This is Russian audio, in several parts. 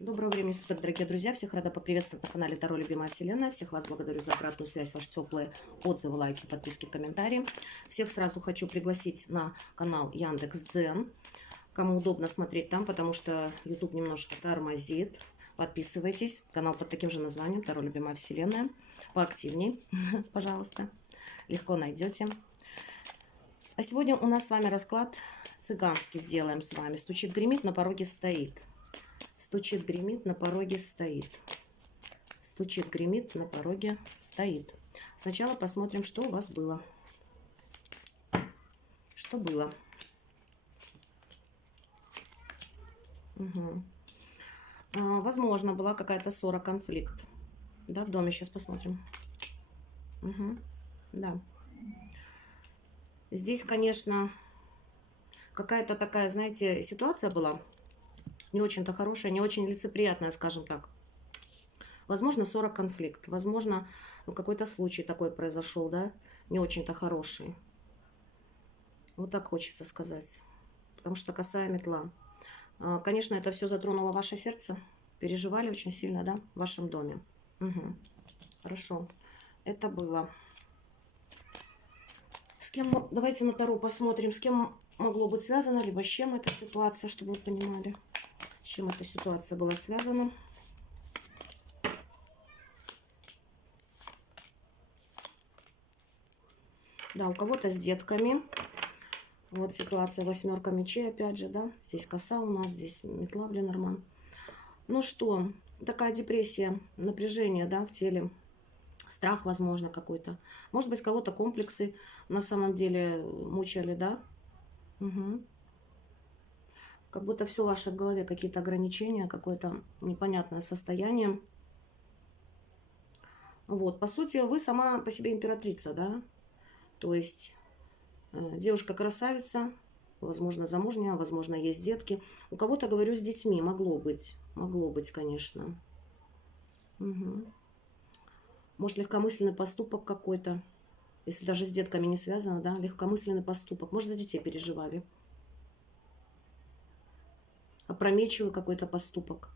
Доброго времени суток, дорогие друзья! Всех рада поприветствовать на канале Таро Любимая Вселенная. Всех вас благодарю за обратную связь, ваши теплые отзывы, лайки, подписки, комментарии. Всех сразу хочу пригласить на канал Яндекс.Дзен. Кому удобно смотреть там, потому что YouTube немножко тормозит. Подписывайтесь. Канал под таким же названием Таро Любимая Вселенная. Поактивней, пожалуйста. Легко найдете. А сегодня у нас с вами расклад цыганский сделаем с вами. Стучит, гремит, на пороге стоит. Стучит, гремит, на пороге стоит. Стучит, гремит, на пороге стоит. Сначала посмотрим, что у вас было. Что было? Угу. Возможно, была какая-то ссора, конфликт. Да, в доме. Сейчас посмотрим. Угу. Да. Здесь, конечно, какая-то такая, знаете, ситуация была. Не очень-то хорошая, не очень лицеприятная, скажем так. Возможно, ссора, конфликт. Возможно, какой-то случай такой произошел, да, не очень-то хороший. Вот так хочется сказать. Потому что косая метла. Конечно, это все затронуло ваше сердце. Переживали очень сильно, да, в вашем доме. Угу. Хорошо. Это было. С кем, давайте на Таро посмотрим, с кем могло быть связано, либо с чем эта ситуация, чтобы вы понимали, с чем эта ситуация была связана. Да, у кого-то с детками. Вот ситуация, восьмерка мечей, опять же, да. Здесь коса у нас, здесь метла, блин, Роман. Ну что, такая депрессия, напряжение, да, в теле. Страх, возможно, какой-то. Может быть, кого-то комплексы на самом деле мучали, да. Угу. Как будто все ваше в голове, какие-то ограничения, какое-то непонятное состояние. Вот, по сути, вы сама по себе императрица, да. То есть девушка-красавица, возможно, замужняя, возможно, есть детки. У кого-то, говорю, с детьми могло быть, конечно. Угу. Может, легкомысленный поступок какой-то, если даже с детками не связано, да, легкомысленный поступок. Может, за детей переживали. Опрометчивый какой-то поступок.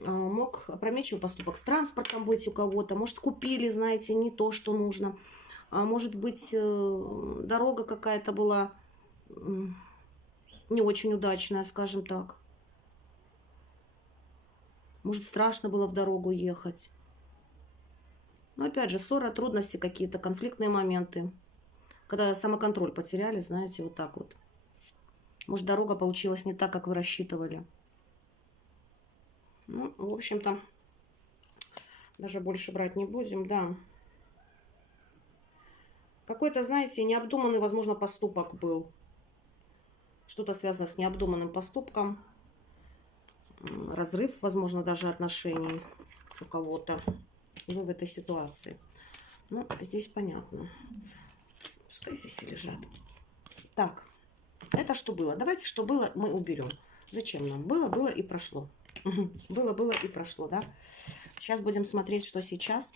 Мог опрометчивый поступок с транспортом быть у кого-то. Может, купили, знаете, не то, что нужно. Может быть, дорога какая-то была не очень удачная, скажем так. Может, страшно было в дорогу ехать. Но опять же, ссора, трудности какие-то, конфликтные моменты. Когда самоконтроль потеряли, знаете, вот так вот. Может, дорога получилась не так, как вы рассчитывали. Ну, в общем-то, даже больше брать не будем, да. Какой-то, знаете, необдуманный, возможно, поступок был. Что-то связано с необдуманным поступком. Разрыв, возможно, даже отношений у кого-то. Вы в этой ситуации. Ну, здесь понятно. Пускай здесь и лежат. Так, это что было? Давайте, что было, мы уберем. Зачем нам? Было и прошло. Было и прошло, да? Сейчас будем смотреть, что сейчас.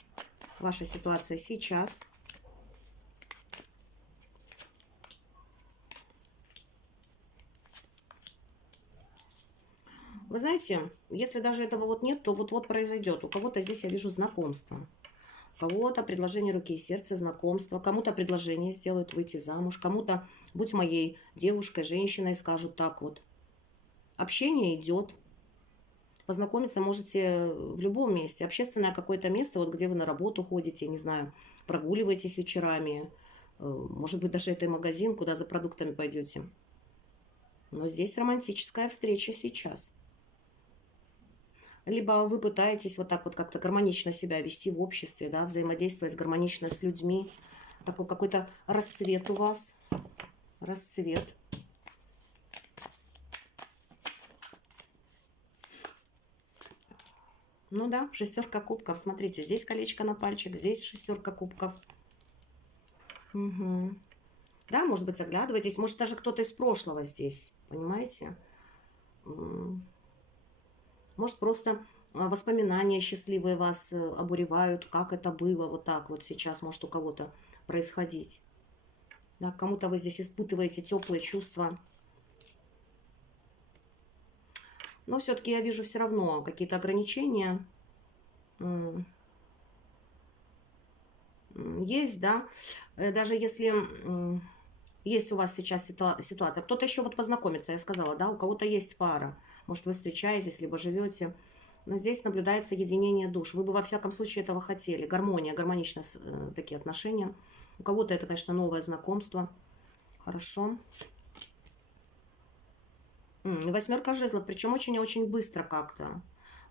Ваша ситуация сейчас. Вы знаете, если даже этого вот нет, то вот произойдет. У кого-то здесь я вижу знакомство. У кого-то предложение руки и сердца, знакомство. Кому-то предложение сделают выйти замуж. Кому-то будь моей девушкой, женщиной, скажут так вот. Общение идет. Познакомиться можете в любом месте. Общественное какое-то место, вот где вы на работу ходите, не знаю, прогуливаетесь вечерами. Может быть, даже это и магазин, куда за продуктами пойдете. Но здесь романтическая встреча сейчас. Либо вы пытаетесь вот так вот как-то гармонично себя вести в обществе, да, взаимодействовать гармонично с людьми. Такой какой-то расцвет у вас. Расцвет. Ну да, шестерка кубков. Смотрите, здесь колечко на пальчик, здесь шестерка кубков. Угу. Да, может быть, оглядывайтесь. Может, даже кто-то из прошлого здесь, понимаете? Может, просто воспоминания счастливые вас обуревают, как это было вот так вот сейчас может у кого-то происходить. Да, кому-то вы здесь испытываете теплые чувства. Но все-таки я вижу все равно какие-то ограничения есть, да. Даже если есть у вас сейчас ситуация. Кто-то еще вот познакомится, я сказала, да, у кого-то есть пара. Может, вы встречаетесь, либо живете. Но здесь наблюдается единение душ. Вы бы во всяком случае этого хотели. Гармония, гармонично такие отношения. У кого-то это, конечно, новое знакомство. Хорошо. Восьмерка жезлов, причем очень-очень быстро как-то.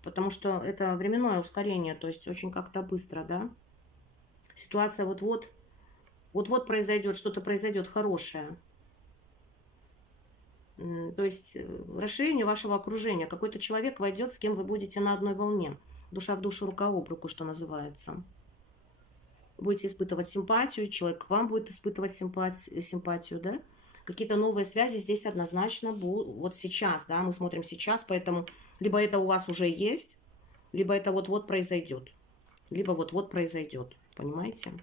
Потому что это временное ускорение, то есть очень как-то быстро, да. Ситуация вот-вот произойдет, что-то произойдет хорошее. То есть расширение вашего окружения. Какой-то человек войдет, с кем вы будете на одной волне. Душа в душу, рука об руку, что называется. Будете испытывать симпатию, человек к вам будет испытывать симпатию, да? Какие-то новые связи здесь однозначно будут. Вот сейчас, да, мы смотрим сейчас, поэтому либо это у вас уже есть, либо это вот-вот произойдет. Либо вот-вот произойдет. Понимаете?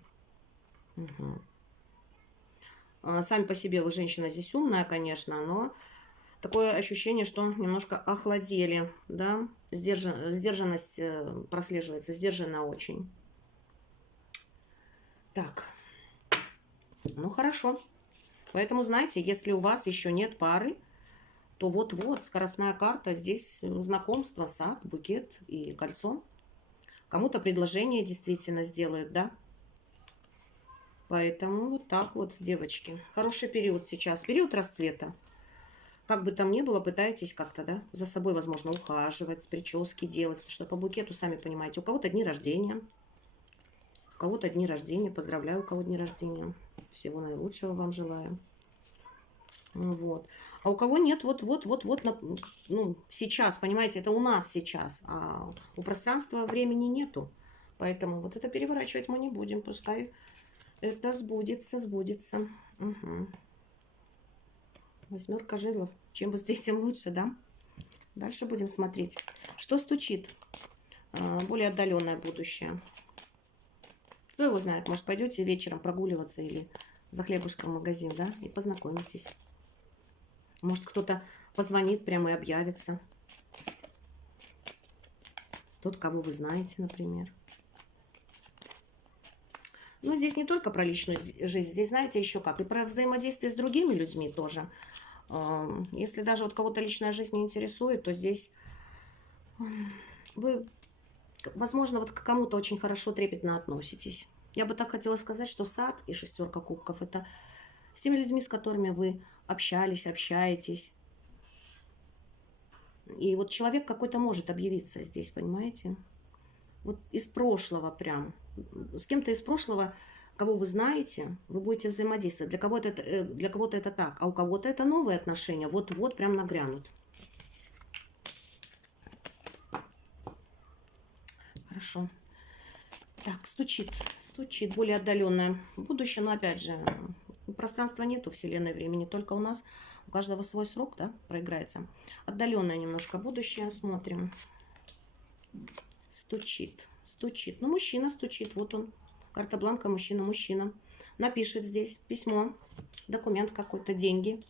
Угу. Сами по себе вы женщина здесь умная, конечно, но такое ощущение, что немножко охладели, да, сдержанность прослеживается, сдержанно очень. Так, ну хорошо. Поэтому, знаете, если у вас еще нет пары, то вот-вот, скоростная карта, здесь знакомство, сад, букет и кольцо. Кому-то предложение действительно сделают, да? Поэтому вот так вот, девочки. Хороший период сейчас, период расцвета. Как бы там ни было, пытайтесь как-то, да, за собой, возможно, ухаживать, прически делать. Потому что по букету, сами понимаете, у кого-то дни рождения. У кого-то дни рождения. Поздравляю, у кого дни рождения. Всего наилучшего вам желаю. Вот. А у кого нет, вот, ну, сейчас, понимаете, это у нас сейчас. А у пространства времени нету. Поэтому вот это переворачивать мы не будем. Пускай это сбудется. Угу. Восьмерка жезлов. Чем быстрее, тем лучше, да? Дальше будем смотреть. Что стучит? Более отдаленное будущее. Кто его знает? Может, пойдете вечером прогуливаться или за хлебушком в магазин, да? И познакомитесь. Может, кто-то позвонит прямо и объявится. Тот, кого вы знаете, например. Но здесь не только про личную жизнь. Здесь, знаете, еще как. И про взаимодействие с другими людьми тоже. Если даже вот кого-то личная жизнь не интересует, то здесь вы, возможно, вот к кому-то очень хорошо, трепетно относитесь. Я бы так хотела сказать, что сад и шестерка кубков – это с теми людьми, с которыми вы общались, общаетесь. И вот человек какой-то может объявиться здесь, понимаете? Вот из прошлого прям. С кем-то из прошлого, кого вы знаете, вы будете взаимодействовать. Для кого-то это так, а у кого-то это новые отношения. Вот-вот прям нагрянут. Хорошо. Так, стучит более отдаленное будущее, но опять же, пространства нету, вселенной, времени, только у нас, у каждого свой срок, да, проиграется. Отдаленное немножко будущее, смотрим. Стучит. Ну, мужчина стучит, вот он, карта бланка, мужчина. Напишет здесь письмо, документ какой-то, деньги.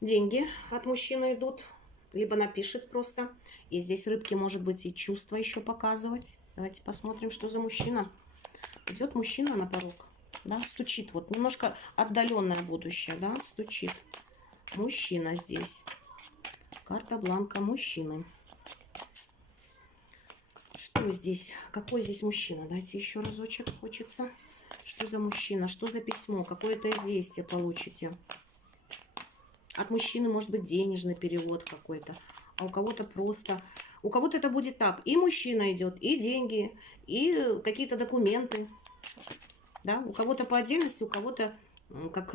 Деньги от мужчины идут, либо напишет просто. И здесь рыбки, может быть, и чувства еще показывать. Давайте посмотрим, что за мужчина. Идет мужчина на порог, да, стучит. Вот немножко отдаленное будущее, да, стучит. Мужчина здесь. Карта бланка мужчины. Что здесь? Какой здесь мужчина? Дайте еще разочек, хочется. Что за мужчина? Что за письмо? Какое-то известие получите. От мужчины может быть денежный перевод какой-то. А у кого-то просто... У кого-то это будет так. И мужчина идет, и деньги, и какие-то документы. Да? У кого-то по отдельности, у кого-то как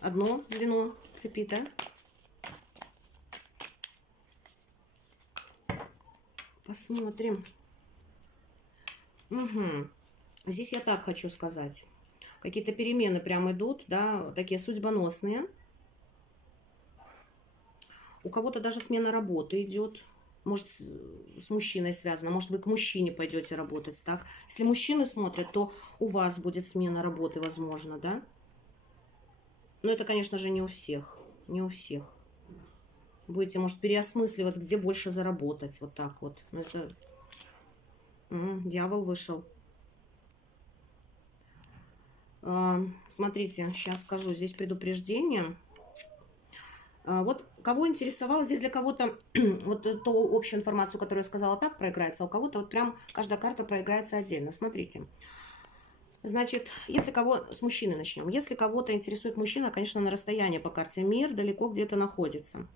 одно звено цепи, да? Посмотрим. Угу. Здесь я так хочу сказать. Какие-то перемены прям идут, да, такие судьбоносные. У кого-то даже смена работы идет. Может, с мужчиной связано. Может, вы к мужчине пойдете работать, так? Если мужчины смотрят, то у вас будет смена работы, возможно, да? Но это, конечно же, не у всех. Не у всех. Будете, может, переосмысливать, где больше заработать. Вот так вот. Ну, это... дьявол вышел. Смотрите, сейчас скажу. Здесь предупреждение. Вот кого интересовало, здесь для кого-то вот ту общую информацию, которую я сказала, так проиграется, а у кого-то вот прям каждая карта проиграется отдельно. Смотрите. Значит, если кого... С мужчины начнем. Если кого-то интересует мужчина, конечно, на расстоянии по карте мир далеко где-то находится.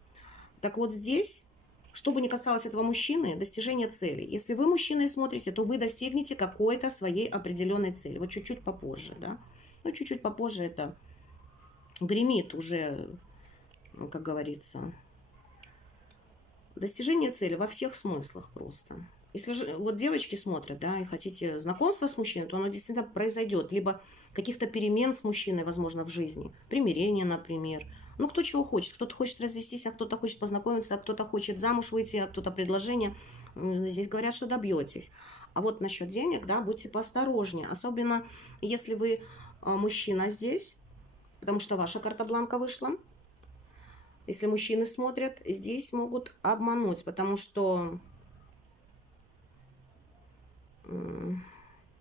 Так вот здесь, что бы ни касалось этого мужчины, достижение цели. Если вы мужчиной смотрите, то вы достигнете какой-то своей определенной цели. Вот чуть-чуть попозже, да. Ну, чуть-чуть попозже это гремит уже, как говорится. Достижение цели во всех смыслах просто. Если же вот девочки смотрят, да, и хотите знакомства с мужчиной, то оно действительно произойдет. Либо каких-то перемен с мужчиной, возможно, в жизни. Примирение, например. Ну, кто чего хочет. Кто-то хочет развестись, а кто-то хочет познакомиться, а кто-то хочет замуж выйти, а кто-то предложение. Здесь говорят, что добьетесь. А вот насчет денег, да, будьте поосторожнее. Особенно, если вы мужчина здесь, потому что ваша карта бланка вышла. Если мужчины смотрят, здесь могут обмануть, потому что, ну,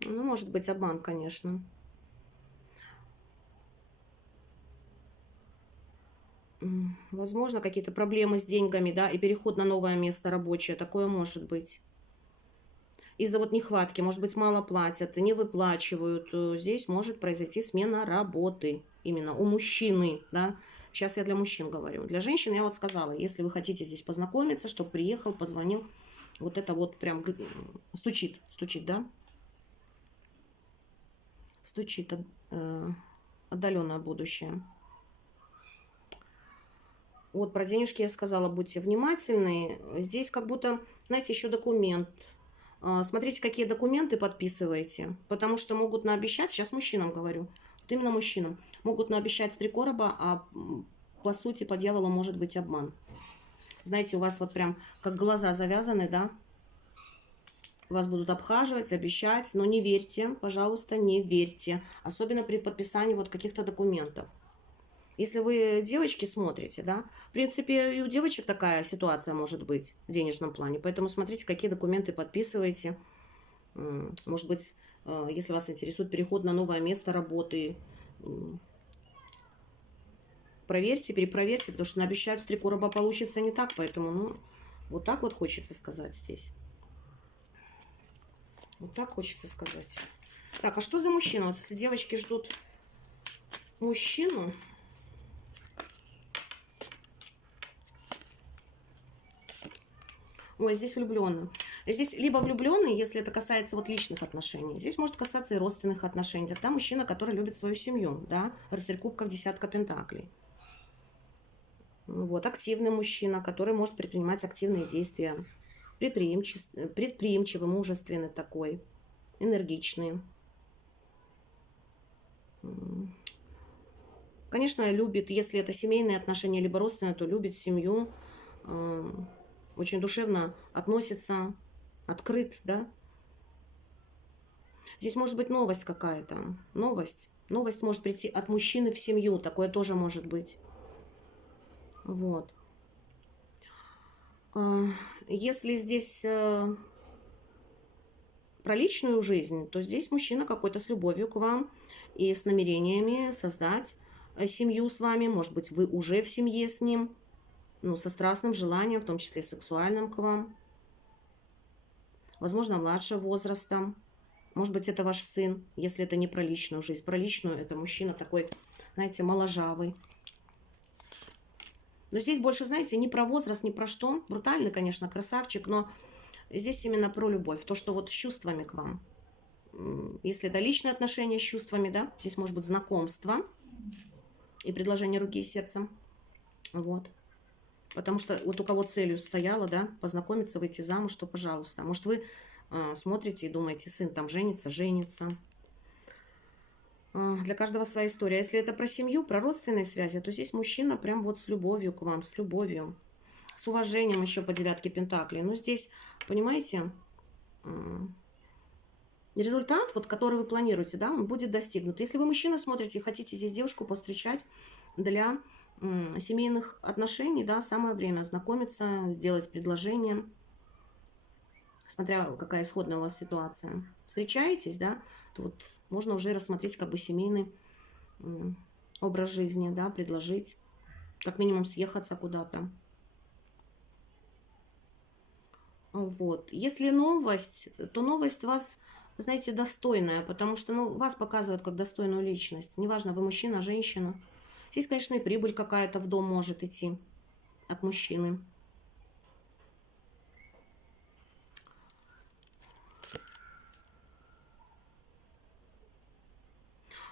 может быть обман, конечно. Возможно, какие-то проблемы с деньгами, да, и переход на новое место рабочее, такое может быть. Из-за вот нехватки, может быть, мало платят, не выплачивают. Здесь может произойти смена работы именно у мужчины, да. Сейчас я для мужчин говорю. Для женщин я вот сказала, если вы хотите здесь познакомиться, чтобы приехал, позвонил, вот это вот прям стучит, да? Стучит отдаленное будущее. Вот про денежки я сказала, будьте внимательны. Здесь как будто, знаете, еще документ. Смотрите, какие документы подписываете, потому что могут наобещать, сейчас мужчинам говорю, вот именно мужчинам, могут наобещать 3 короба, а по сути по дьяволу может быть обман. Знаете, у вас вот прям как глаза завязаны, да? Вас будут обхаживать, обещать, но не верьте, пожалуйста, не верьте. Особенно при подписании вот каких-то документов. Если вы девочки смотрите, да, в принципе, и у девочек такая ситуация может быть в денежном плане. Поэтому смотрите, какие документы подписываете. Может быть, если вас интересует переход на новое место работы, проверьте, перепроверьте, потому что обещают с 3 короба получится не так. Поэтому, ну, вот так вот хочется сказать здесь. Вот так хочется сказать. Так, а что за мужчина? Вот если девочки ждут мужчину... Ой, здесь влюбленный. Здесь либо влюбленный, если это касается вот личных отношений. Здесь может касаться и родственных отношений. Тогда мужчина, который любит свою семью, да. Рыцарь кубков, 10 пентаклей. Вот, активный мужчина, который может предпринимать активные действия. Предприимчивый, мужественный такой. Энергичный. Конечно, любит, если это семейные отношения, либо родственные, то любит семью. Очень душевно относится, открыт, да. Здесь может быть новость какая-то, новость. Новость может прийти от мужчины в семью, такое тоже может быть. Вот. Если здесь про личную жизнь, то здесь мужчина какой-то с любовью к вам и с намерениями создать семью с вами. Может быть, вы уже в семье с ним. Ну, со страстным желанием, в том числе сексуальным к вам. Возможно, младшего возраста. Может быть, это ваш сын, если это не про личную жизнь. Про личную это мужчина такой, знаете, моложавый. Но здесь больше, знаете, не про возраст, не про что. Брутальный, конечно, красавчик, но здесь именно про любовь. То, что вот с чувствами к вам. Если это личные отношения с чувствами, да, здесь может быть знакомство и предложение руки и сердца. Вот. Потому что вот у кого целью стояло, да, познакомиться, выйти замуж, то пожалуйста. Может, вы смотрите и думаете, сын там женится. Для каждого своя история. Если это про семью, про родственные связи, то здесь мужчина прям вот с любовью к вам, с любовью. С уважением еще по 9 пентаклей. Но здесь, понимаете, результат, вот, который вы планируете, да, он будет достигнут. Если вы мужчина смотрите и хотите здесь девушку повстречать, для семейных отношений, да, самое время знакомиться, сделать предложение, смотря какая исходная у вас ситуация. Встречаетесь, да, то вот можно уже рассмотреть как бы семейный образ жизни, да, предложить, как минимум съехаться куда-то. Вот. Если новость, то новость вас, вы знаете, достойная, потому что, ну, вас показывают как достойную личность. Неважно, вы мужчина, женщина. Здесь, конечно, и прибыль какая-то в дом может идти от мужчины.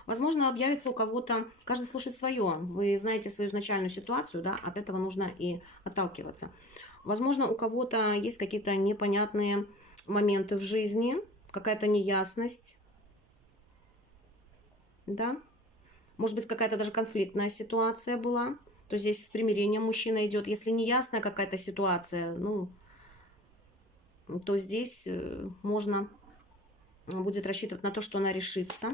Возможно, объявится у кого-то, каждый слушает свое. Вы знаете свою изначальную ситуацию, да, от этого нужно и отталкиваться. Возможно, у кого-то есть какие-то непонятные моменты в жизни, какая-то неясность, да. Может быть, какая-то даже конфликтная ситуация была, то здесь с примирением мужчина идет. Если неясная какая-то ситуация, ну, то здесь можно будет рассчитывать на то, что она решится.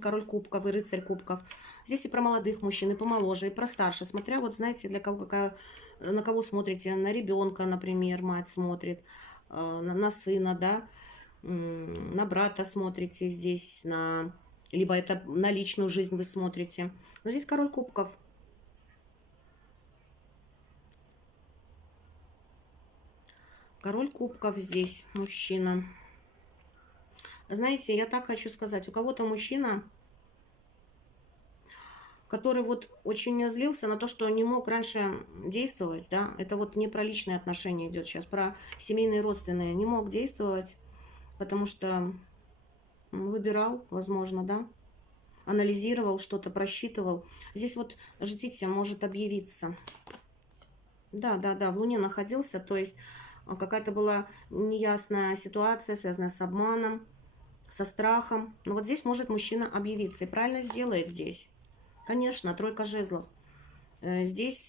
Король кубков и рыцарь кубков. Здесь и про молодых мужчин, и помоложе, и про старше. Смотря, вот знаете, для кого какая, на кого смотрите. На ребенка, например, мать смотрит, на сына, да, на брата смотрите здесь, либо это на личную жизнь вы смотрите. Но здесь король кубков. Король кубков здесь, мужчина. Знаете, я так хочу сказать, у кого-то мужчина, который вот очень злился на то, что не мог раньше действовать, да, это вот не про личные отношения идет сейчас, про семейные, родственные, не мог действовать, потому что выбирал, возможно, да, анализировал что-то, просчитывал. Здесь вот, ждите, может объявиться. Да, в Луне находился, то есть какая-то была неясная ситуация, связанная с обманом, со страхом. Но вот здесь может мужчина объявиться и правильно сделает здесь. Конечно, тройка жезлов. Здесь,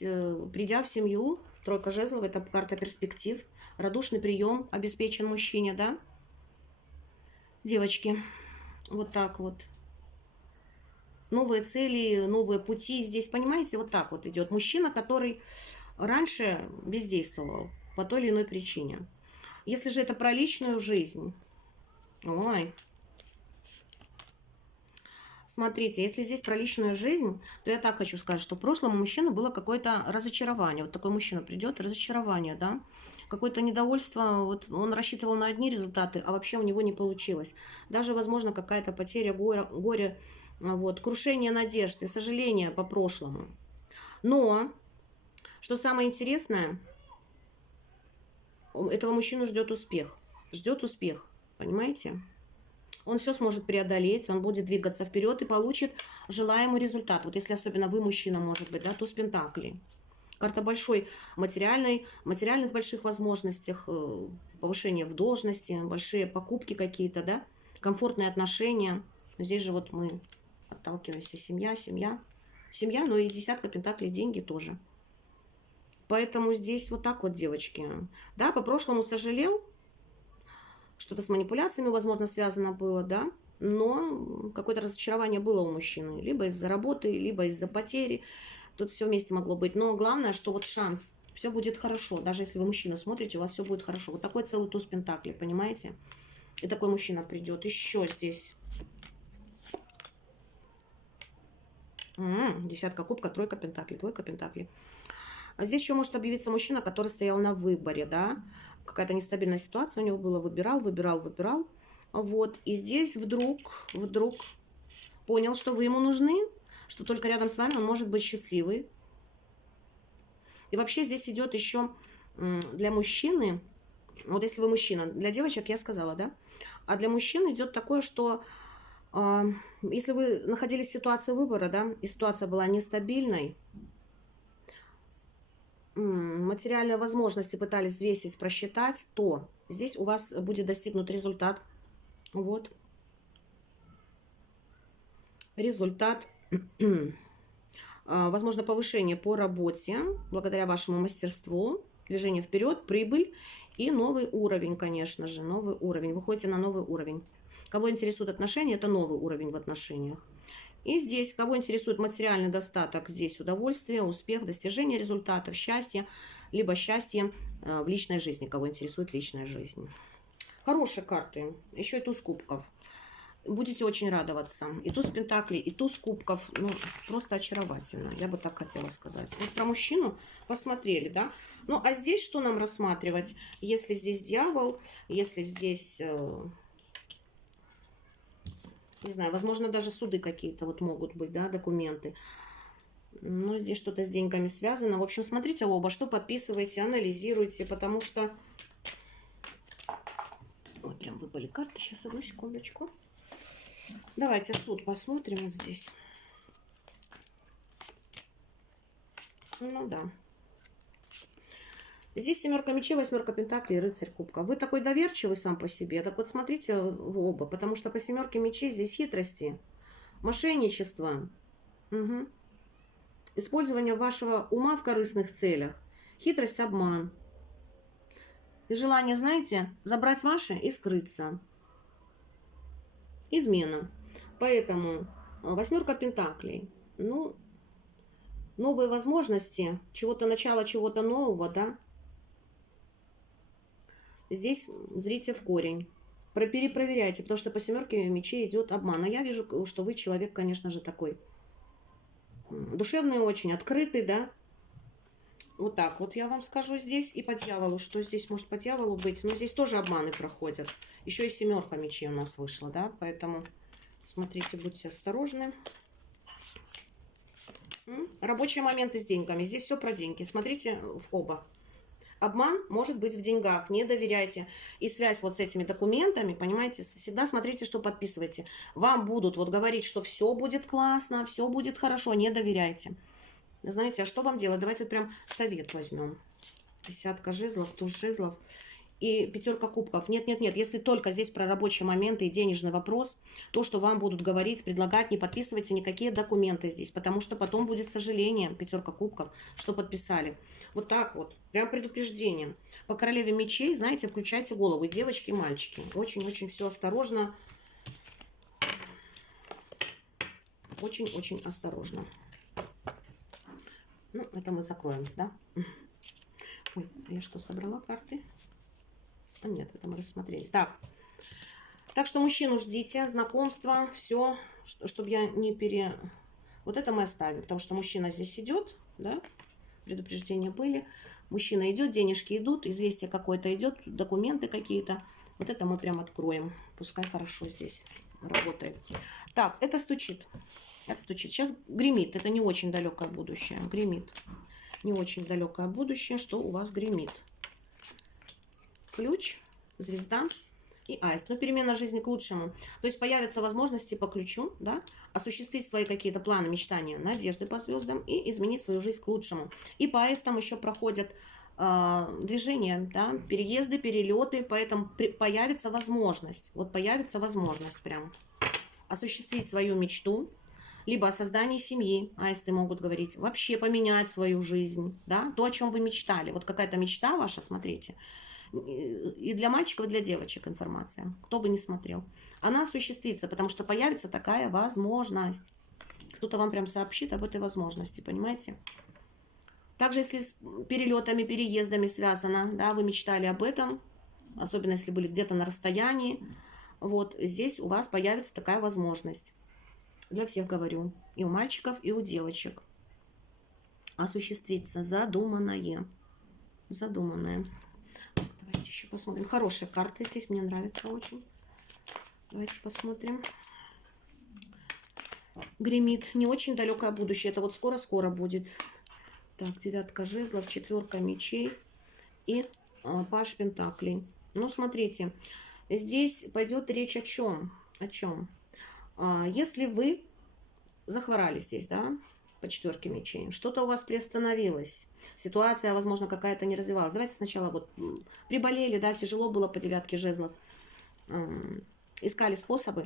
придя в семью, тройка жезлов – это карта перспектив. Радушный прием обеспечен мужчине, да? Девочки, вот так вот. Новые цели, новые пути. Здесь, понимаете, вот так вот идет. Мужчина, который раньше бездействовал по той или иной причине. Если же это про личную жизнь, ой, смотрите, если здесь про личную жизнь, то я так хочу сказать, что в прошлом у мужчины было какое-то разочарование. Вот такой мужчина придет, разочарование, да? Какое-то недовольство, вот он рассчитывал на одни результаты, а вообще у него не получилось. Даже, возможно, какая-то потеря, горе, вот, крушение надежд и сожаление по прошлому. Но, что самое интересное, этого мужчину ждет успех. Ждет успех, понимаете? Он все сможет преодолеть, он будет двигаться вперед и получит желаемый результат. Вот если особенно вы мужчина, может быть, да, туз пентаклей. Карта большой материальных больших возможностях, повышение в должности, большие покупки какие-то, да, комфортные отношения. Здесь же вот мы отталкиваемся. Семья, но и десятка пентаклей, деньги тоже. Поэтому здесь вот так вот, девочки. Да, по прошлому сожалел, что-то с манипуляциями, возможно, связано было, да, но какое-то разочарование было у мужчины. Либо из-за работы, либо из-за потери. Тут все вместе могло быть. Но главное, что вот шанс. Все будет хорошо. Даже если вы мужчину смотрите, у вас все будет хорошо. Вот такой целый туз пентаклей, понимаете? И такой мужчина придет. Еще здесь. Десятка кубка, тройка пентаклей, двойка пентаклей. А здесь еще может объявиться мужчина, который стоял на выборе, да. Какая-то нестабильная ситуация у него была. Выбирал. Вот. И здесь вдруг понял, что вы ему нужны, что только рядом с вами он может быть счастливый. И вообще здесь идет еще для мужчины, вот если вы мужчина, для девочек я сказала, да, а для мужчин идет такое, что если вы находились в ситуации выбора, да, и ситуация была нестабильной, материальные возможности пытались взвесить, просчитать, то здесь у вас будет достигнут результат. Вот. Результат. Возможно, повышение по работе, благодаря вашему мастерству, движение вперед, прибыль и новый уровень, конечно же, новый уровень. Выходите на новый уровень. Кого интересуют отношения, это новый уровень в отношениях. И здесь, кого интересует материальный достаток, здесь удовольствие, успех, достижение результатов, счастье, либо счастье в личной жизни, кого интересует личная жизнь. Хорошие карты. Еще и туз кубков. Будете очень радоваться. И туз пентаклей, и туз кубков. Ну, просто очаровательно. Я бы так хотела сказать. Вот про мужчину посмотрели, да? Ну, а здесь что нам рассматривать? Если здесь дьявол, если здесь... не знаю, возможно, даже суды какие-то вот могут быть, да, документы. Ну, здесь что-то с деньгами связано. В общем, смотрите оба, что подписываете, анализируйте, потому что... Ой, прям выпали карты. Сейчас, одну секундочку. Давайте суд посмотрим вот здесь. Ну, да. Здесь семерка мечей, восьмерка пентаклей и рыцарь кубка. Вы такой доверчивый сам по себе. Так вот, смотрите в оба, потому что по семерке мечей здесь хитрости, мошенничество. Угу. Использование вашего ума в корыстных целях. Хитрость, обман. И желание, знаете, забрать ваше и скрыться. Измена. Поэтому восьмерка пентаклей. Ну, новые возможности, чего-то начала, чего-то нового, да. Здесь зрите в корень. Перепроверяйте, потому что по семерке мечей идет обман. А я вижу, что вы человек, конечно же, такой душевный очень, открытый, да. Вот так вот я вам скажу здесь. И по дьяволу, что здесь может по дьяволу быть. Но здесь тоже обманы проходят. Еще и семерка мечей у нас вышла, да. Поэтому смотрите, будьте осторожны. Рабочие моменты с деньгами. Здесь все про деньги. Смотрите в оба. Обман может быть в деньгах, не доверяйте. И связь вот с этими документами, понимаете, всегда смотрите, что подписываете. Вам будут вот говорить, что все будет классно, все будет хорошо, не доверяйте. Знаете, а что вам делать? Давайте вот прям совет возьмем. Десятка жезлов, туз жезлов и пятерка кубков. Нет, нет, нет, если только здесь про рабочие моменты и денежный вопрос, то, что вам будут говорить, предлагать, не подписывайте никакие документы здесь, потому что потом будет сожаление, пятерка кубков, что подписали. Вот так вот, прям предупреждение. По королеве мечей, знаете, включайте голову, девочки и мальчики. Очень-очень все осторожно. Очень-очень осторожно. Ну, это мы закроем, да? Ой, я что, собрала карты? А нет, это мы рассмотрели. Так что мужчину ждите, знакомства, все, чтобы я не пере... Вот это мы оставим, потому что мужчина здесь идет, да? Предупреждения были. Мужчина идет, денежки идут, известие какое-то идет, документы какие-то. Вот это мы прям откроем. Пускай хорошо здесь работает. Так, это стучит. Это стучит. Сейчас гремит. Это не очень далекое будущее. Гремит. Не очень далекое будущее. Что у вас гремит? Ключ, звезда и аист. Но перемена жизни к лучшему. То есть появятся возможности по ключу, да, осуществить свои какие-то планы, мечтания, надежды по звездам и изменить свою жизнь к лучшему. И по аистам еще проходят движения, да, переезды, перелеты, поэтому появится возможность, вот появится возможность прям осуществить свою мечту, либо о создании семьи, аисты могут говорить, вообще поменять свою жизнь, да, то, о чем вы мечтали. Вот какая-то мечта ваша, смотрите, и для мальчиков, и для девочек информация, кто бы ни смотрел, она осуществится, потому что появится такая возможность. Кто-то вам прям сообщит об этой возможности, понимаете? Также, если с перелетами, переездами связано, да, вы мечтали об этом, особенно если были где-то на расстоянии, вот здесь у вас появится такая возможность. Для всех говорю, и у мальчиков, и у девочек. Осуществится задуманное. Задуманное. Давайте еще посмотрим. Хорошие карты здесь, мне нравится очень. Давайте посмотрим. Гремит. Не очень далекое будущее. Это вот скоро-скоро будет. Так, девятка жезлов, четверка мечей и паж пентаклей. Ну, смотрите, здесь пойдет речь о чем? О чем? Если вы захворали здесь, да, по четверке мечей, что-то у вас приостановилось, ситуация, возможно, какая-то не развивалась. Давайте сначала вот приболели, да, тяжело было по девятке жезлов, искали способы,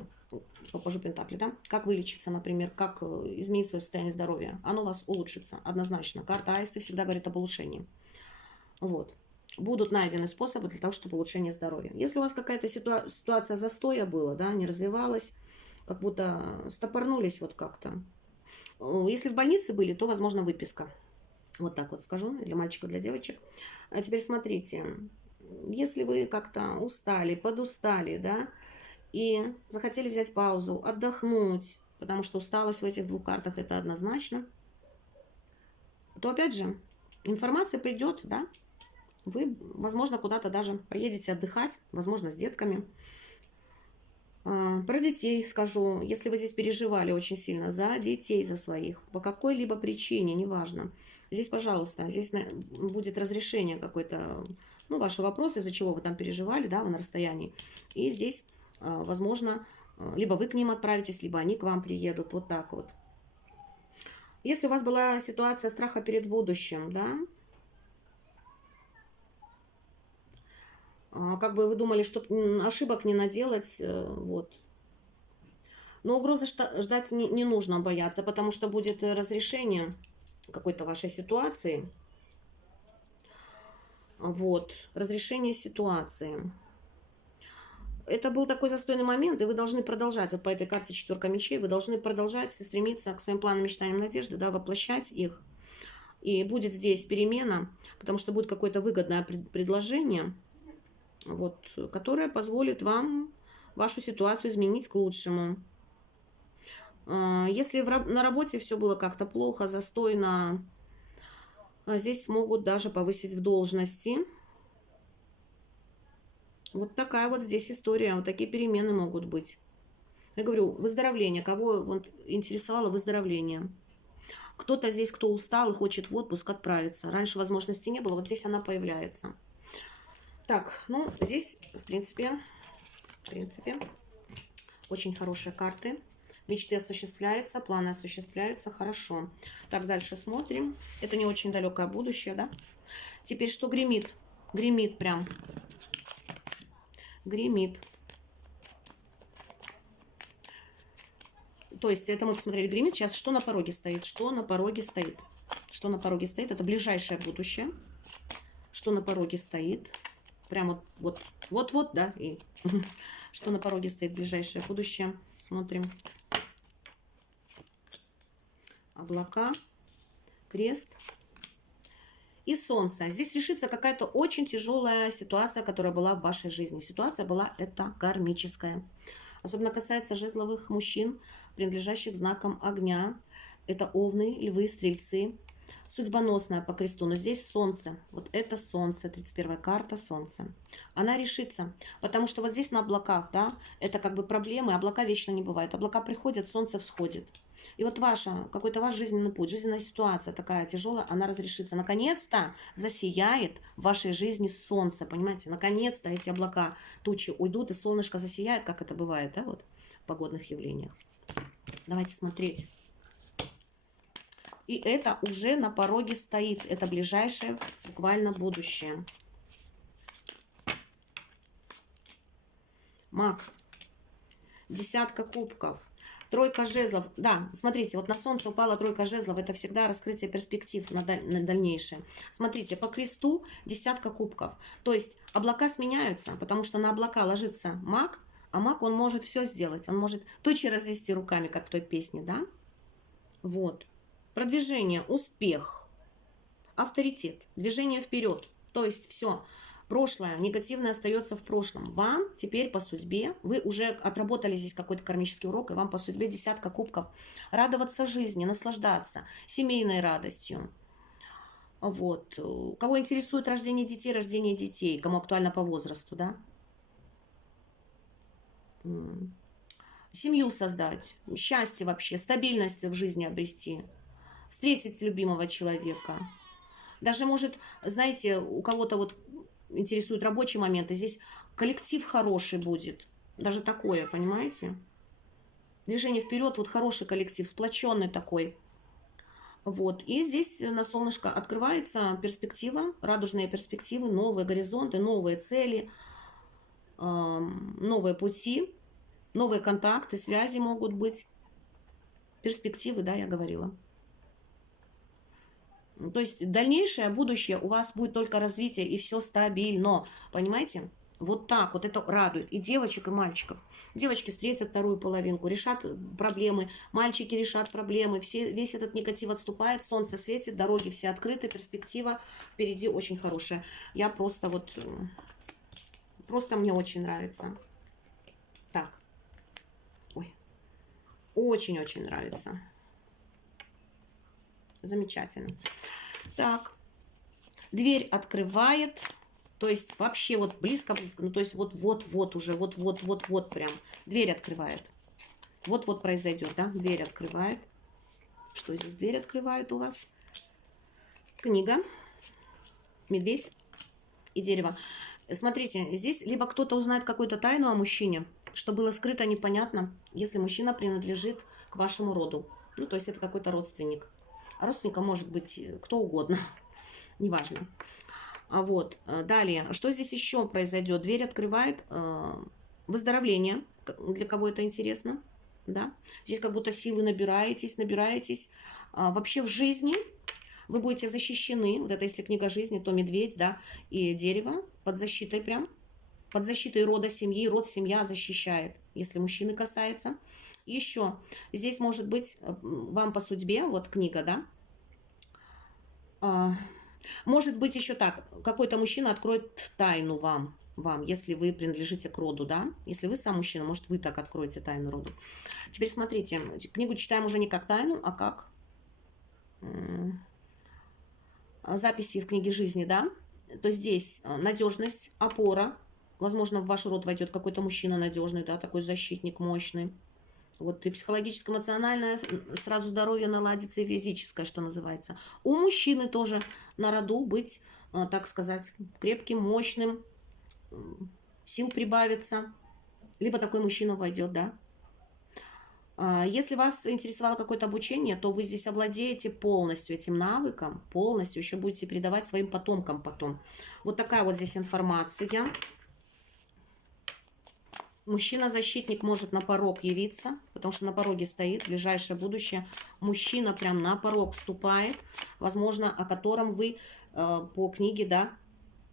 по пажу пентаклей, да, как вылечиться, например, как изменить свое состояние здоровья. Оно у вас улучшится, однозначно. Карта аисты всегда говорит об улучшении. Вот. Будут найдены способы для того, чтобы улучшение здоровья. Если у вас какая-то ситуация застоя была, да, не развивалась, как будто стопорнулись вот как-то. Если в больнице были, то, возможно, выписка. Вот так вот скажу, для мальчиков, для девочек. А теперь смотрите, если вы как-то устали, подустали, да, и захотели взять паузу, отдохнуть, потому что усталость в этих двух картах это однозначно, то опять же информация придет, да, вы, возможно, куда-то даже поедете отдыхать, возможно, с детками. Про детей скажу, если вы здесь переживали очень сильно за детей, за своих, по какой-либо причине, неважно, здесь, пожалуйста, здесь будет разрешение какой-то, ну, ваши вопросы, из-за чего вы там переживали, да, вы на расстоянии. И здесь, возможно, либо вы к ним отправитесь, либо они к вам приедут, вот так вот. Если у вас была ситуация страха перед будущим, да, как бы вы думали, что ошибок не наделать, вот. Но угрозы ждать не нужно бояться, потому что будет разрешение какой-то вашей ситуации. Вот, разрешение ситуации. Это был такой застойный момент, и вы должны продолжать, вот по этой карте четверка мечей, вы должны продолжать стремиться к своим планам, мечтаниям, надежды, да, воплощать их. И будет здесь перемена, потому что будет какое-то выгодное предложение, вот, которое позволит вам вашу ситуацию изменить к лучшему. Если на работе все было как-то плохо, застойно, здесь могут даже повысить в должности. Вот такая вот здесь история, вот такие перемены могут быть. Я говорю, выздоровление, кого вот интересовало выздоровление. Кто-то здесь, кто устал и хочет в отпуск отправиться. Раньше возможности не было, вот здесь она появляется. Так, ну, здесь, в принципе, очень хорошие карты. Мечты осуществляются, планы осуществляются, хорошо. Так, дальше смотрим. Это не очень далекое будущее, да? Теперь что гремит? Гремит прям. Гремит. То есть, это мы посмотрели, гремит. Сейчас что на пороге стоит? Что на пороге стоит? Что на пороге стоит? Это ближайшее будущее. Что на пороге стоит? Прям вот, да? И что на пороге стоит ближайшее будущее? Смотрим. Облака, крест и солнце. Здесь решится какая-то очень тяжелая ситуация, которая была в вашей жизни. Ситуация была это кармическая. Особенно касается жезловых мужчин, принадлежащих знакам огня. Это овны, львы, стрельцы. Судьбоносная по кресту. Но здесь солнце. Вот это солнце. 31-я карта солнце. Она решится. Потому что вот здесь на облаках, да, это как бы проблемы. Облака вечно не бывают. Облака приходят, солнце всходит. И вот какой-то ваш жизненный путь, жизненная ситуация такая тяжелая, она разрешится. Наконец-то засияет в вашей жизни солнце, понимаете? Наконец-то эти облака, тучи уйдут, и солнышко засияет, как это бывает, да, вот в погодных явлениях. Давайте смотреть. И это уже на пороге стоит. Это ближайшее, буквально будущее. Маг. Десятка кубков. Тройка жезлов. Да, смотрите, вот на солнце упала тройка жезлов. Это всегда раскрытие перспектив на дальнейшее. Смотрите, по кресту десятка кубков. То есть облака сменяются, потому что на облака ложится маг, а маг, он может все сделать. Он может тучи развести руками, как в той песне, да? Вот. Продвижение, успех, авторитет, движение вперед. То есть все. Прошлое, негативное остается в прошлом. Вам теперь по судьбе, вы уже отработали здесь какой-то кармический урок, и вам по судьбе десятка кубков. Радоваться жизни, наслаждаться семейной радостью. Вот. Кого интересует рождение детей, кому актуально по возрасту, да? Семью создать, счастье вообще, стабильность в жизни обрести, встретить любимого человека. Даже может, знаете, у кого-то вот интересуют рабочие моменты. Здесь коллектив хороший будет. Даже такое, понимаете? Движение вперед, вот хороший коллектив, сплоченный такой. Вот. И здесь на солнышко открывается перспектива, радужные перспективы, новые горизонты, новые цели, новые пути, новые контакты, связи могут быть. Перспективы, да, я говорила. То есть дальнейшее будущее у вас будет только развитие, и все стабильно. Понимаете? Вот так вот это радует и девочек, и мальчиков. Девочки встретят вторую половинку, решат проблемы, мальчики решат проблемы, весь этот негатив отступает, солнце светит, дороги все открыты, перспектива впереди очень хорошая. Я просто вот, просто мне очень нравится. Так, ой, очень-очень нравится. Замечательно. Так, дверь открывает. То есть вообще вот близко-близко, ну то есть вот-вот-вот уже, вот-вот-вот-вот прям дверь открывает. Вот-вот произойдет, да? Дверь открывает. Что здесь дверь открывает у вас? Книга, медведь и дерево. Смотрите, здесь либо кто-то узнает какую-то тайну о мужчине, что было скрыто непонятно, если мужчина принадлежит к вашему роду. Ну, то есть это какой-то родственник. А родственником может быть кто угодно, неважно. Вот, далее, что здесь еще произойдет? Дверь открывает выздоровление, для кого это интересно, да? Здесь как будто силы набираетесь. Вообще в жизни вы будете защищены, вот это если книга жизни, то медведь, да, и дерево под защитой прям, под защитой рода семьи, род семья защищает, если мужчины касается. Еще здесь может быть вам по судьбе, вот книга, да, может быть еще так, какой-то мужчина откроет тайну вам, если вы принадлежите к роду, да? Если вы сам мужчина, может, вы так откроете тайну роду. Теперь смотрите, книгу читаем уже не как тайну, а как записи в книге жизни, да? То здесь надежность, опора. Возможно, в ваш род войдет какой-то мужчина надежный, да, такой защитник мощный. Вот и психологическое, эмоциональное, сразу здоровье наладится, и физическое, что называется. У мужчины тоже на роду быть, так сказать, крепким, мощным, сил прибавится. Либо такой мужчина войдет, да. Если вас интересовало какое-то обучение, то вы здесь овладеете полностью этим навыком, полностью еще будете передавать своим потомкам потом. Вот такая вот здесь информация. Мужчина-защитник может на порог явиться, потому что на пороге стоит, в ближайшее будущее. Мужчина прям на порог ступает, возможно, о котором вы по книге, да,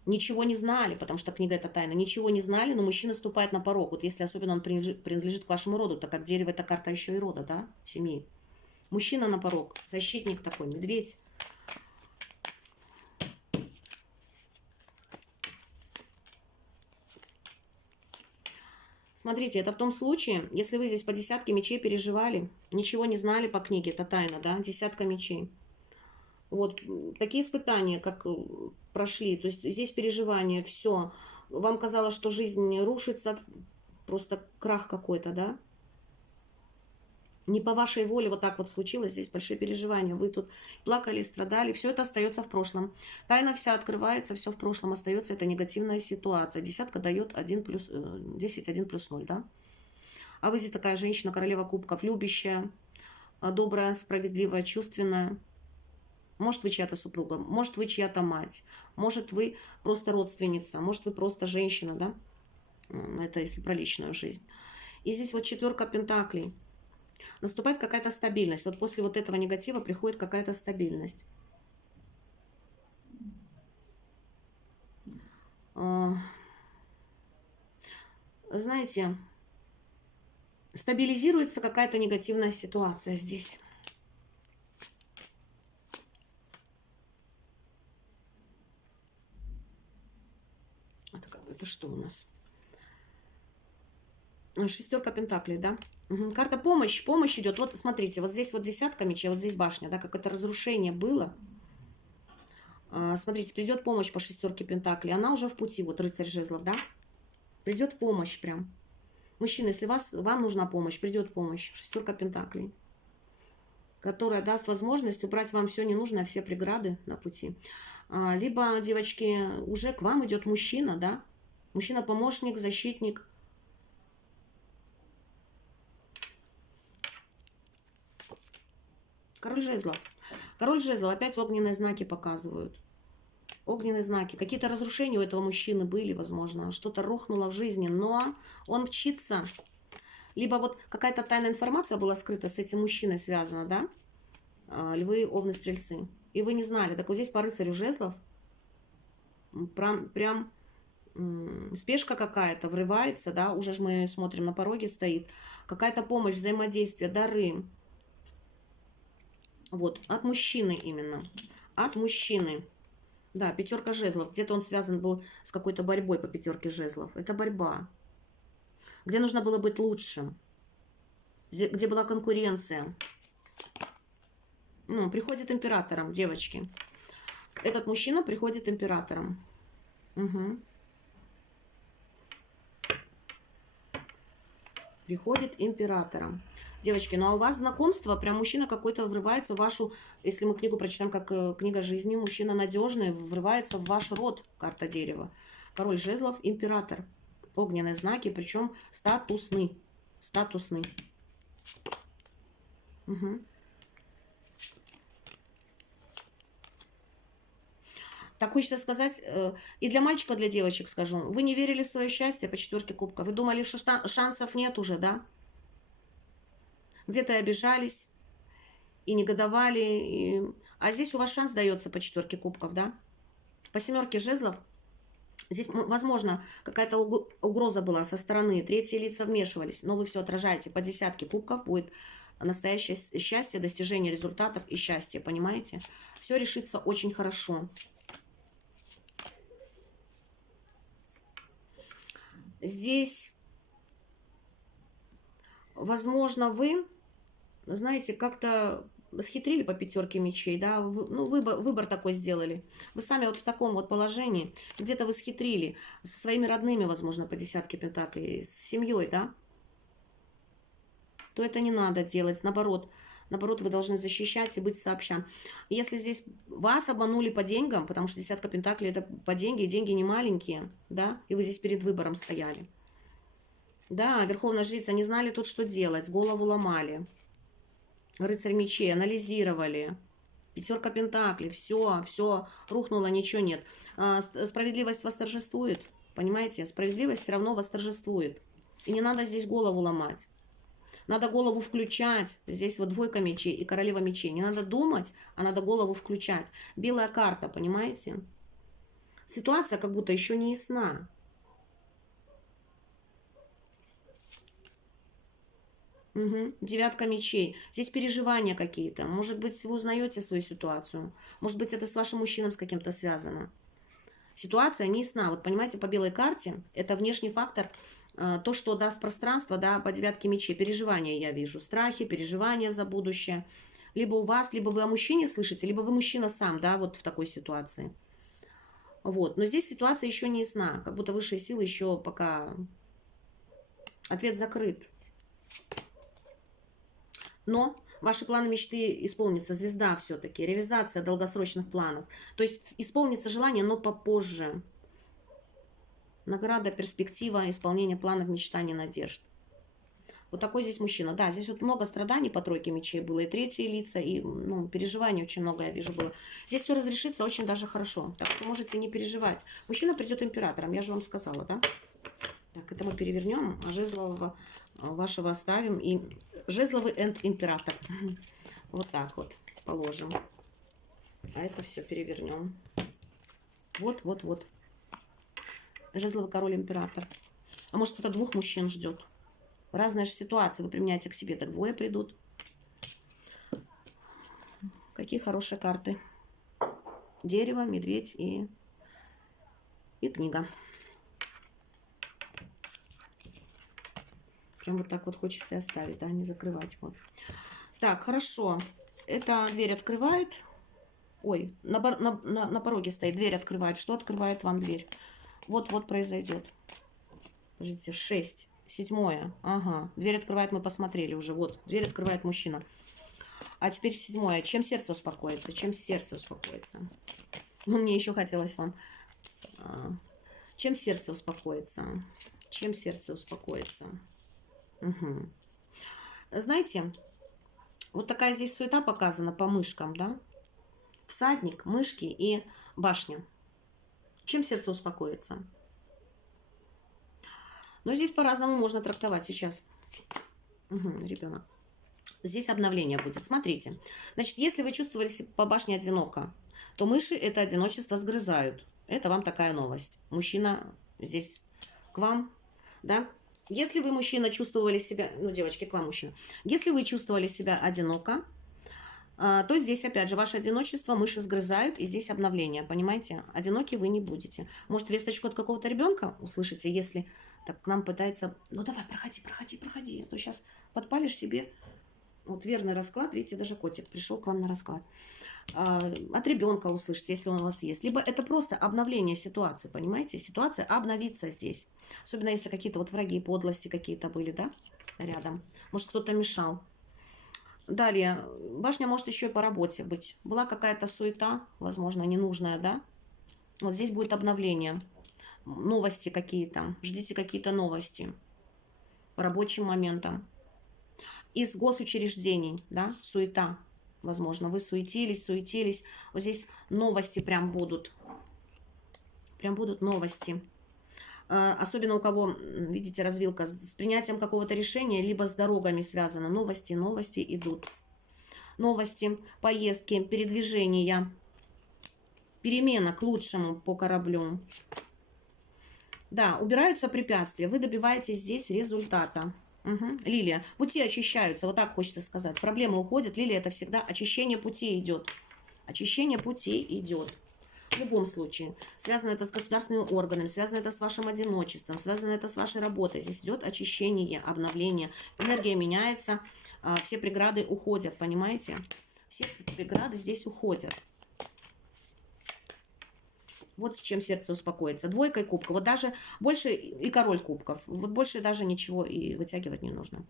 ничего не знали, потому что книга это тайна, ничего не знали, но мужчина ступает на порог. Вот если особенно он принадлежит к вашему роду, так как дерево это карта еще и рода, да, семьи. Мужчина на порог, защитник такой, медведь. Смотрите, это в том случае, если вы здесь по десятке мечей переживали, ничего не знали по книге, это тайна, да, десятка мечей. Вот, такие испытания, как прошли, то есть здесь переживания, все. Вам казалось, что жизнь рушится, просто крах какой-то, да? Не по вашей воле вот так вот случилось, здесь большие переживания. Вы тут плакали, страдали, все это остается в прошлом. Тайна вся открывается, все в прошлом остается, это негативная ситуация. Десятка дает 1 плюс, 10, 1 плюс 0, да? А вы здесь такая женщина, королева кубков, любящая, добрая, справедливая, чувственная. Может, вы чья-то супруга, может, вы чья-то мать, может, вы просто родственница, может, вы просто женщина, да? Это если про личную жизнь. И здесь вот 4 пентаклей. Наступает какая-то стабильность. Вот после вот этого негатива приходит какая-то стабильность. Знаете, стабилизируется какая-то негативная ситуация здесь. Это что у нас? 6 пентаклей, да? Угу. Карта помощь, помощь идет. Вот смотрите, вот здесь вот десятка мечей, вот здесь башня, да, какое-то разрушение было. Смотрите, придет помощь по 6 пентаклей, она уже в пути, вот рыцарь жезлов, да? Придет помощь прям. Мужчина, если вам нужна помощь, придет помощь, 6 пентаклей, которая даст возможность убрать вам все ненужное, все преграды на пути. Либо, девочки, уже к вам идет мужчина, да? Мужчина-помощник, защитник. Король жезлов. Король жезлов. Опять огненные знаки показывают. Огненные знаки. Какие-то разрушения у этого мужчины были, возможно. Что-то рухнуло в жизни. Но он мчится. Либо вот какая-то тайная информация была скрыта с этим мужчиной связана, да? Львы, овны, стрельцы. И вы не знали. Так вот здесь по рыцарю жезлов прям спешка какая-то, врывается, да, уже ж мы смотрим, на пороге стоит. Какая-то помощь, взаимодействие, дары. Вот, от мужчины именно. От мужчины. Да, пятерка жезлов. Где-то он связан был с какой-то борьбой по пятерке жезлов. Это борьба. Где нужно было быть лучшим. Где была конкуренция. Ну, приходит императором, девочки. Этот мужчина приходит императором. Угу. Приходит императором. Девочки, ну а у вас знакомство, прям мужчина какой-то врывается в вашу, если мы книгу прочитаем как книга жизни, мужчина надежный, врывается в ваш род, карта дерева. Король жезлов, император. Огненные знаки, причем статусный. Статусный. Угу. Так хочется сказать, и для мальчика, для девочек скажу, вы не верили в свое счастье по четверке кубка, вы думали, что шансов нет уже, да? Где-то обижались и негодовали, а здесь у вас шанс дается по четверке кубков, да? По семерке жезлов здесь, возможно, какая-то угроза была со стороны, третьи лица вмешивались, но вы все отражаете. По десятке кубков будет настоящее счастье, достижение результатов и счастье, понимаете? Все решится очень хорошо. Здесь, возможно, вы, знаете, как-то схитрили по пятерке мечей, да, ну, выбор такой сделали. Вы сами вот в таком вот положении, где-то вы схитрили со своими родными, возможно, по десятке пентаклей, с семьей, да, то это не надо делать, наоборот, вы должны защищать и быть сообща. Если здесь вас обманули по деньгам, потому что десятка пентаклей это по деньги, и деньги не маленькие, да, и вы здесь перед выбором стояли. Да, верховная жрица, не знали тут, что делать, голову ломали. Рыцарь мечей, анализировали. Пятерка пентаклей, все, рухнуло, ничего нет. Справедливость восторжествует, понимаете? Справедливость все равно восторжествует. И не надо здесь голову ломать. Надо голову включать. Здесь вот двойка мечей и королева мечей. Не надо думать, а надо голову включать. Белая карта, понимаете? Ситуация как будто еще не ясна. Угу. Девятка мечей. Здесь переживания какие-то. Может быть, вы узнаете свою ситуацию. Может быть, это с вашим мужчиной с каким-то связано. Ситуация не ясна. Вот понимаете, по белой карте это внешний фактор. То, что даст пространство, да, по девятке мечей. Переживания я вижу. Страхи, переживания за будущее. Либо у вас, либо вы о мужчине слышите, либо вы мужчина сам, да, вот в такой ситуации. Вот. Но здесь ситуация еще не ясна. Как будто высшие силы еще пока... Ответ закрыт. Но ваши планы, мечты исполнятся. Звезда все-таки. Реализация долгосрочных планов. То есть исполнится желание, но попозже. Награда, перспектива, исполнение планов, мечтаний, надежд. Вот такой здесь мужчина. Да, здесь вот много страданий по тройке мечей было. И третьи лица, и ну, переживаний очень много, я вижу, было. Здесь все разрешится очень даже хорошо. Так что можете не переживать. Мужчина придет императором, я же вам сказала, да? Так, это мы перевернем, а жезлового вашего оставим. И жезловый энд император. Вот так вот положим. А это все перевернем. Вот. Жезловый король император. А может, кто-то двух мужчин ждет. Разные же ситуации. Вы применяете к себе, так двое придут. Какие хорошие карты. Дерево, медведь и книга. Прям вот так вот хочется оставить, да, не закрывать. Вот. Так, хорошо. Эта дверь открывает. Ой, на пороге стоит. Дверь открывает. Что открывает вам дверь? Вот произойдет. Подождите, 6. 7. Ага. Дверь открывает, мы посмотрели уже. Вот, дверь открывает мужчина. А теперь 7. Чем сердце успокоится? Чем сердце успокоится? Ну, мне еще хотелось вам. Чем сердце успокоится? Чем сердце успокоится? Угу. Знаете, вот такая здесь суета показана по мышкам, да? Всадник, мышки и башня. Чем сердце успокоится? Но здесь по-разному можно трактовать сейчас. Угу, ребенок. Здесь обновление будет. Смотрите. Значит, если вы чувствовали себя по башне одиноко, то мыши это одиночество сгрызают. Это вам такая новость. Мужчина здесь к вам, да. Если вы, мужчина, чувствовали себя, ну, девочки, к вам, мужчина, если вы чувствовали себя одиноко, то здесь, опять же, ваше одиночество мыши сгрызают, и здесь обновление, понимаете? Одиноки вы не будете. Может, весточку от какого-то ребенка услышите, если так к нам пытается... Ну, давай, проходи, проходи, проходи, а то сейчас подпалишь себе. Вот верный расклад, видите, даже котик пришел к вам на расклад. От ребенка услышите, если он у вас есть. Либо это просто обновление ситуации, понимаете? Ситуация обновится здесь. Особенно, если какие-то вот враги, подлости какие-то были, да, рядом. Может, кто-то мешал. Далее, башня может еще и по работе быть. Была какая-то суета, возможно, ненужная, да? Вот здесь будет обновление. Новости какие-то. Ждите какие-то новости по рабочим моментам. Из госучреждений, да, суета. Возможно, вы суетились, суетились. Вот здесь новости прям будут. Прям будут новости. Особенно у кого, видите, развилка с принятием какого-то решения, либо с дорогами связано. Новости, новости идут. Новости, поездки, передвижения, перемена к лучшему по кораблю. Да, убираются препятствия, вы добиваетесь здесь результата. Угу. Лилия, пути очищаются, вот так хочется сказать. Проблемы уходят, Лилия, это всегда очищение путей идет. Очищение путей идет. В любом случае, связано это с государственными органами, связано это с вашим одиночеством, связано это с вашей работой. Здесь идет очищение, обновление. Энергия меняется, все преграды уходят, понимаете? Все преграды здесь уходят. Вот с чем сердце успокоится. Двойкой кубка. Вот даже больше и король кубков. Вот больше даже ничего и вытягивать не нужно.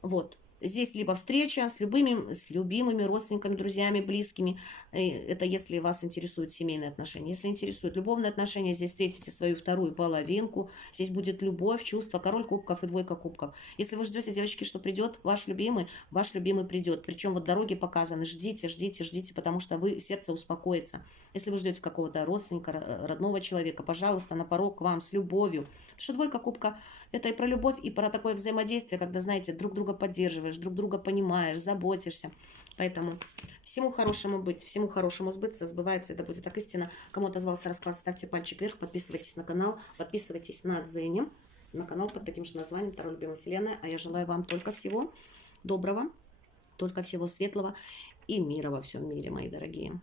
Вот. Здесь либо встреча с любимыми родственниками, друзьями, близкими. Это если вас интересуют семейные отношения. Если интересуют любовные отношения, здесь встретите свою вторую половинку. Здесь будет любовь, чувство, король кубков и двойка кубков. Если вы ждете, девочки, что придет ваш любимый придет. Причем вот дороги показаны. Ждите, ждите, ждите, потому что сердце успокоится. Если вы ждете какого-то родственника, родного человека, пожалуйста, на порог к вам с любовью. Потому что двойка кубка – это и про любовь, и про такое взаимодействие, когда, знаете, друг друга поддерживаешь, друг друга понимаешь, заботишься. Поэтому всему хорошему быть, всему хорошему сбыться, сбывается, это будет так истинно. Кому отозвался расклад, ставьте пальчик вверх, подписывайтесь на канал, подписывайтесь на Дзене, на канал под таким же названием «Таро Любимая Вселенная». А я желаю вам только всего доброго, только всего светлого и мира во всем мире, мои дорогие.